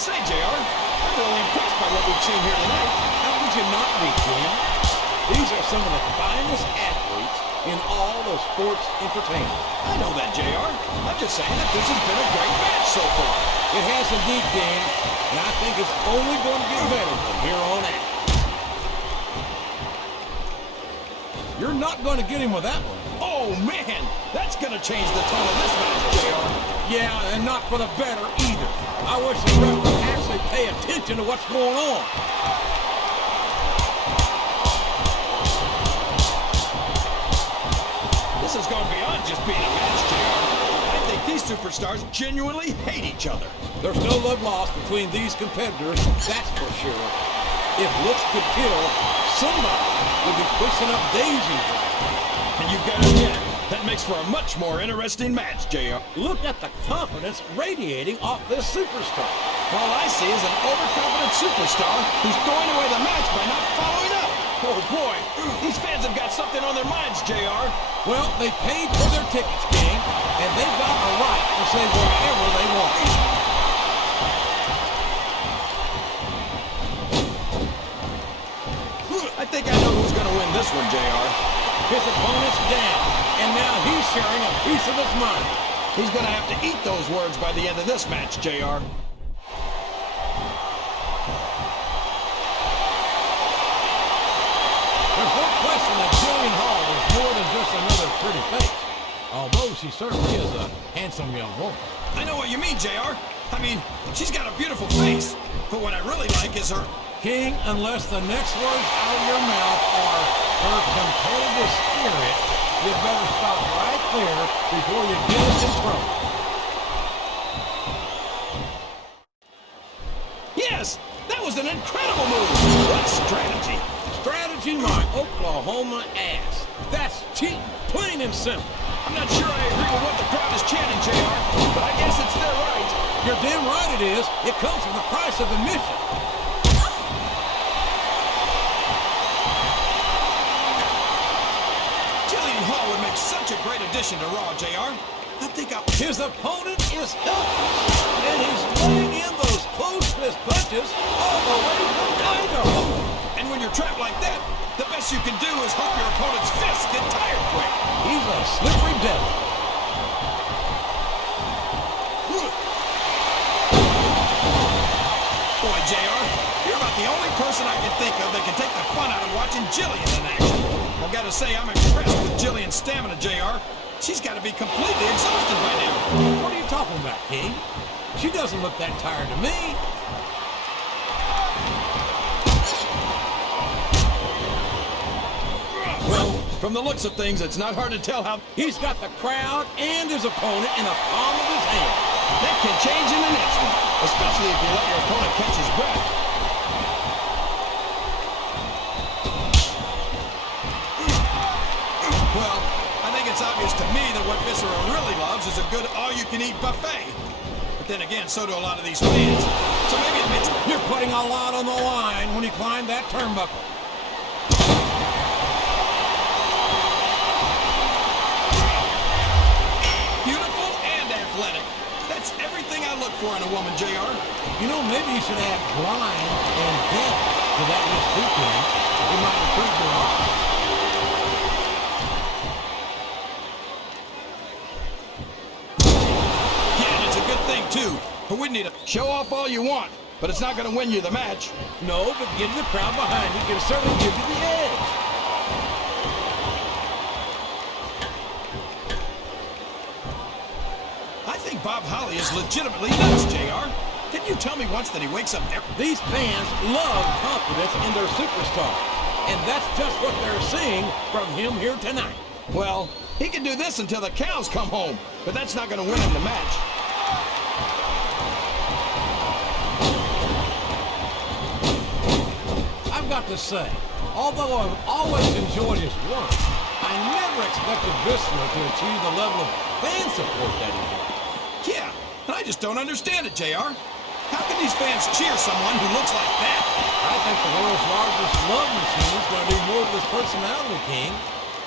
say, JR. I'm really impressed by what we've seen here tonight. How could you not be, Ken? These are some of the finest athletes in all of sports entertainment. I know that, JR. I'm just saying that this has been a great match so far. It has indeed, Ken, and I think it's only going to get better from here on out. You're not going to get him with that one. Oh, man! That's going to change the tone of this match, JR. Yeah, and not for the better either. I wish the ref would actually pay attention to what's going on. This has gone beyond just being a match, JR. I think these superstars genuinely hate each other. There's no love lost between these competitors, that's for sure. If looks could kill, somebody would be pushing up daisies right now. And you've got to admit, that makes for a much more interesting match, JR. Look at the confidence radiating off this superstar. All I see is an overconfident superstar who's throwing away the match by not following up. Oh, boy. These fans have got something on their minds, JR. Well, they paid for their tickets, King, and they've got the right to say whatever they want. I think I know who's going to win this one, JR. His opponent's down, and now he's sharing a piece of his mind. He's going to have to eat those words by the end of this match, JR. There's no question that Jillian Hall is more than just another pretty face, although she certainly is a handsome young woman. I know what you mean, JR. I mean, she's got a beautiful face, but what I really like is her... King, unless the next words out of your mouth are her competitive spirit, you better stop right there before you get us in trouble. Yes! That was an incredible move! What strategy! Strategy, my Oklahoma ass. That's cheating, plain and simple. I'm not sure I agree with what the crowd is chanting, JR, but I guess it's their right. You're damn right it is. It comes with the price of admission. Such a great addition to Raw, JR. I think His opponent is helpless, and he's laying in those close fist punches all the way from Idaho. And when you're trapped like that, the best you can do is hope your opponent's fists get tired quick. He's a slippery devil. Boy, JR, you're about the only person I can think of that can take the fun out of watching Jillian in action. I've got to say, I'm impressed with Jillian's stamina, JR. She's got to be completely exhausted by now. What are you talking about, King? She doesn't look that tired to me. Well, from the looks of things, it's not hard to tell how... He's got the crowd and his opponent in the palm of his hand. That can change in an instant, especially if you let your opponent catch his breath. Well, I think it's obvious to me that what Viscera really loves is a good all-you-can-eat buffet. But then again, so do a lot of these fans. So maybe it makes... You're putting a lot on the line when you climb that turnbuckle. Beautiful and athletic. That's everything I look for in a woman, JR. You know, maybe you should add blind and deaf to that list too, King. You might improve your odds. Too, but we need to show off all you want, but it's not going to win you the match. No, but getting the crowd behind you can certainly give you the edge. I think Bob Holly is legitimately nuts, JR. Didn't you tell me once that he wakes up every... These fans love confidence in their superstar, and that's just what they're seeing from him here tonight. Well, he can do this until the cows come home, but that's not going to win him the match. I've got to say, although I've always enjoyed his work, I never expected Viscera to achieve the level of fan support that he has. Yeah, and I just don't understand it, JR. How can these fans cheer someone who looks like that? I think the world's largest love machine is going to do more with his personality, King.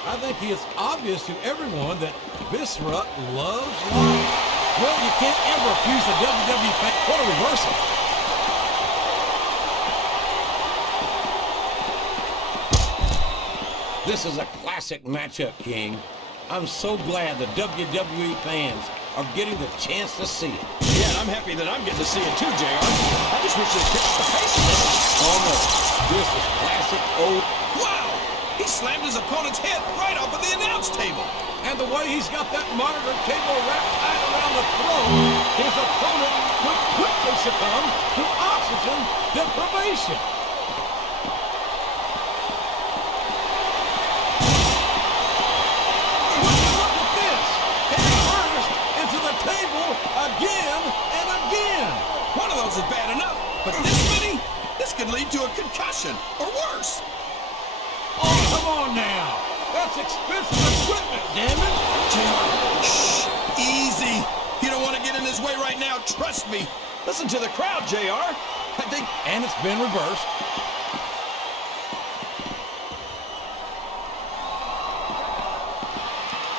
I think it's obvious to everyone that Viscera loves life. Well, you can't ever refuse the WWE fan. What a reversal. This is a classic matchup, King. I'm so glad the WWE fans are getting the chance to see it. Yeah, and I'm happy that I'm getting to see it too, JR. I just wish they'd pitch the pace a little. Oh no, this is classic old. Wow! He slammed his opponent's head right off of the announce table. And the way he's got that monitor cable wrapped tight around the throat, his opponent would quickly succumb to oxygen deprivation. Look at this! Head first into the table again and again. One of those is bad enough, but this many? This could lead to a concussion, or worse. Oh, come on now! That's expensive equipment, damn it! JR, shh, easy. You don't want to get in his way right now, trust me. Listen to the crowd, JR. I think... And it's been reversed.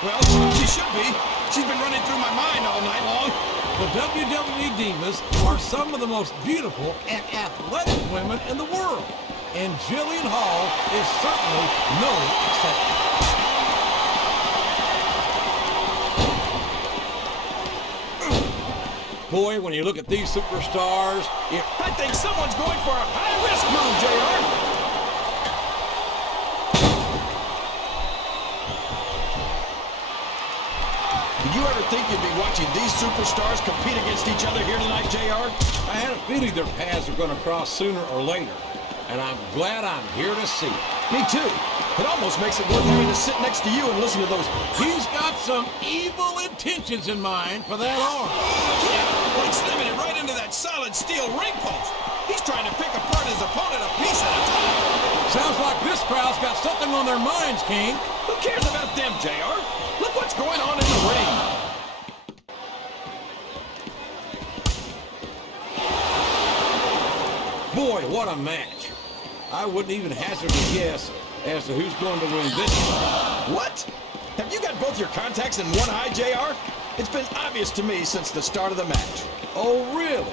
Well, she should be. She's been running through my mind all night long. The WWE Divas are some of the most beautiful and athletic women in the world. And Jillian Hall is certainly no exception. Boy, when you look at these superstars, I think someone's going for a high-risk move, JR. Did you ever think you'd be watching these superstars compete against each other here tonight, JR? I had a feeling their paths are going to cross sooner or later. And I'm glad I'm here to see it. Me too. It almost makes it worth having to sit next to you and listen to those... He's got some evil intentions in mind for that arm. Yeah, like slamming it right into that solid steel ring post. He's trying to pick apart his opponent a piece at a time. Sounds like this crowd's got something on their minds, King. Who cares about them, JR? Look what's going on in the ring. Boy, what a match. I wouldn't even hazard a guess as to who's going to win this one. What? Have you got both your contacts in one eye, JR? It's been obvious to me since the start of the match. Oh, really?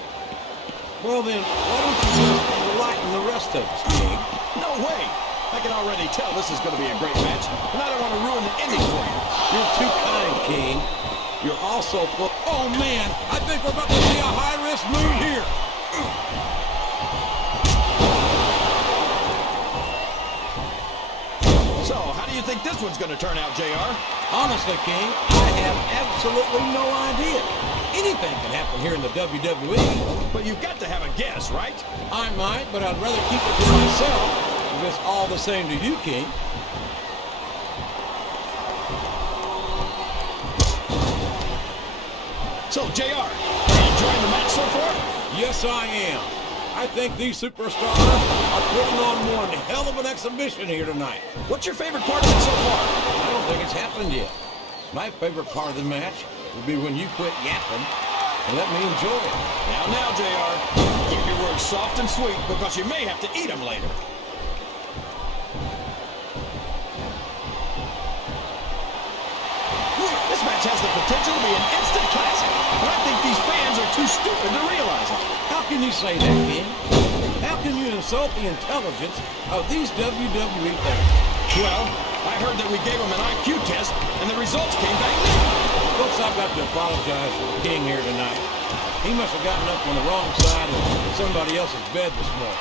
Well then, why don't you just enlighten the rest of us, King? No way! I can already tell this is going to be a great match, and I don't want to ruin the ending for you. You're too kind, King. You're also full... Oh, man! I think we're about to see a high-risk move here. So, how do you think this one's going to turn out, JR? Honestly, King, I have absolutely no idea. Anything can happen here in the WWE. But you've got to have a guess, right? I might, but I'd rather keep it to myself if it's all the same to you, King. So, JR, are you enjoying the match so far? Yes, I am. I think these superstars are putting on one hell of an exhibition here tonight. What's your favorite part of it so far? I don't think it's happened yet. My favorite part of the match will be when you quit yapping and let me enjoy it. Now, JR, keep your words soft and sweet because you may have to eat them later. This match has the potential to be an instant classic, but I think these fans are too stupid to realize it. How can you say that, King? How can you insult the intelligence of these WWE fans? Well, I heard that we gave them an IQ test, and the results came back negative. Folks, I've got to apologize for the King here tonight. He must have gotten up on the wrong side of somebody else's bed this morning.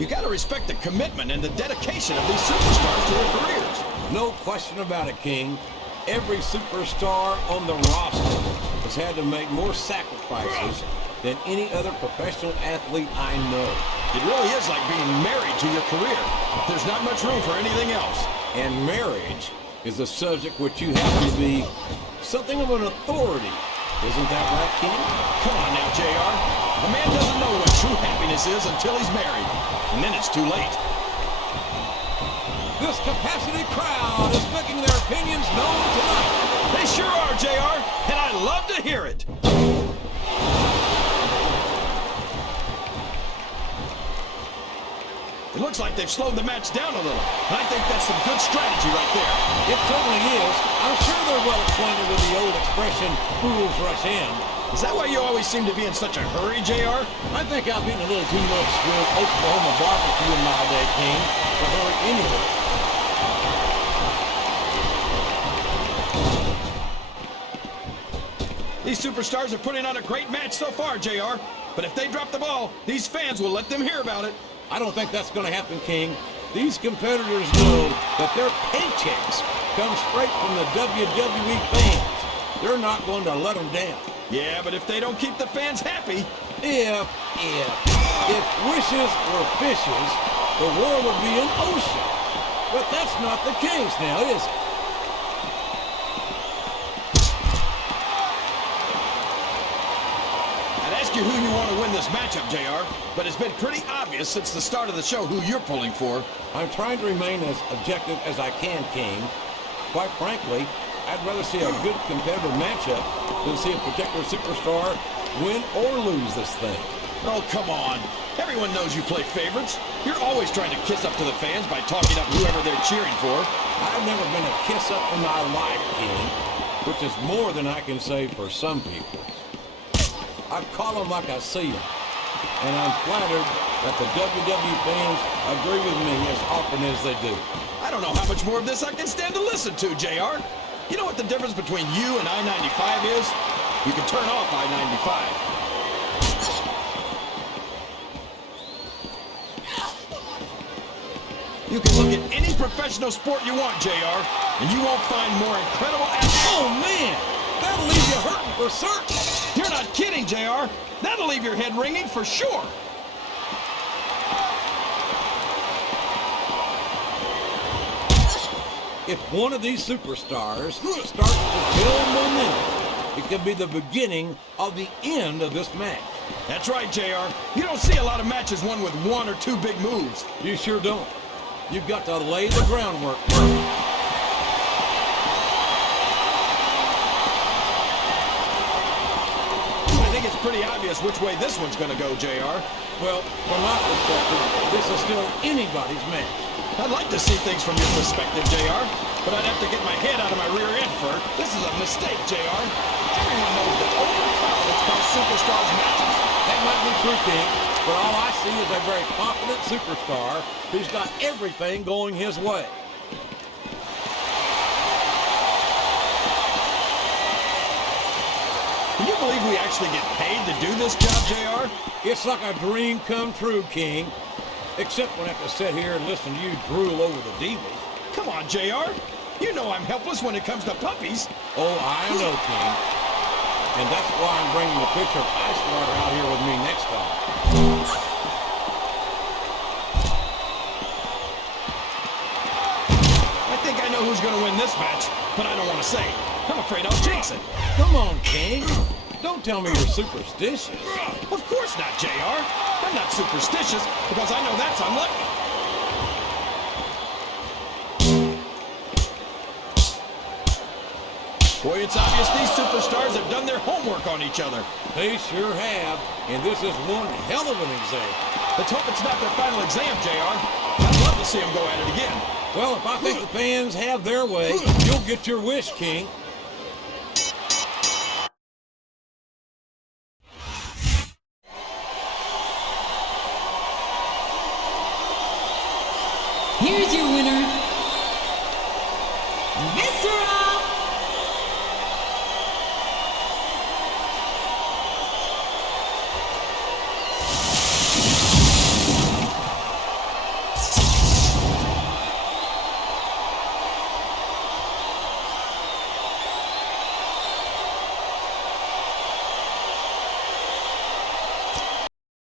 You got to respect the commitment and the dedication of these superstars to their careers. No question about it, King. Every superstar on the roster has had to make more sacrifices than any other professional athlete I know. It really is like being married to your career. There's not much room for anything else. And marriage is a subject which you have to be something of an authority. Isn't that right, King? Come on now, JR. A man doesn't know what true happiness is until he's married. And then it's too late. This capacity crowd is making their opinions known tonight. They sure are, JR, and I love to hear it. It looks like they've slowed the match down a little. I think that's some good strategy right there. It certainly is. I'm sure they're well acquainted with the old expression, fools rush in. Is that why you always seem to be in such a hurry, JR? I think I've eaten a little too much good Oklahoma barbecue in my day, King, to hurry anywhere. These superstars are putting on a great match so far, JR. But if they drop the ball, these fans will let them hear about it. I don't think that's going to happen, King. These competitors know that their paychecks come straight from the WWE fans. They're not going to let them down. Yeah, but if they don't keep the fans happy... If wishes were fishes, the world would be an ocean. But that's not the case now, is it? Who you want to win this matchup, JR, but it's been pretty obvious since the start of the show who you're pulling for. I'm trying to remain as objective as I can, King. Quite frankly, I'd rather see a good competitive matchup than see a particular superstar win or lose this thing. Oh, come on. Everyone knows you play favorites. You're always trying to kiss up to the fans by talking up whoever they're cheering for. I've never been a kiss up in my life, King, which is more than I can say for some people. I call them like I see them, and I'm flattered that the WWE fans agree with me as often as they do. I don't know how much more of this I can stand to listen to, JR. You know what the difference between you and I-95 is? You can turn off I-95. You can look at any professional sport you want, JR, and you won't find more incredible athletes. Oh, man! That'll leave you hurting for certain! You're not kidding, JR. That'll leave your head ringing for sure. If one of these superstars starts to build momentum, it could be the beginning of the end of this match. That's right, JR. You don't see a lot of matches won with one or two big moves. You sure don't. You've got to lay the groundwork first. Pretty obvious which way this one's going to go, JR. Well, from my perspective, this is still anybody's match. I'd like to see things from your perspective, JR, but I'd have to get my head out of my rear end first. This is a mistake, JR. Everyone knows that overconfidence costs superstars matches. That might be true, King, but all I see is a very confident superstar who's got everything going his way. Can you believe we actually get paid to do this job, JR? It's like a dream come true, King. Except when I have to sit here and listen to you drool over the divas. Come on, JR. You know I'm helpless when it comes to puppies. Oh, I know, King. And that's why I'm bringing the pitcher of ice water out here with me next time. I think I know who's going to win this match, but I don't want to say. I'm afraid I'll jinx it. Come on, King. Don't tell me you're superstitious. Of course not, JR. I'm not superstitious because I know that's unlucky. Boy, it's obvious these superstars have done their homework on each other. They sure have, and this is one hell of an exam. Let's hope it's not their final exam, JR. I'd love to see them go at it again. Well, if I think the fans have their way, you'll get your wish, King. Here's your winner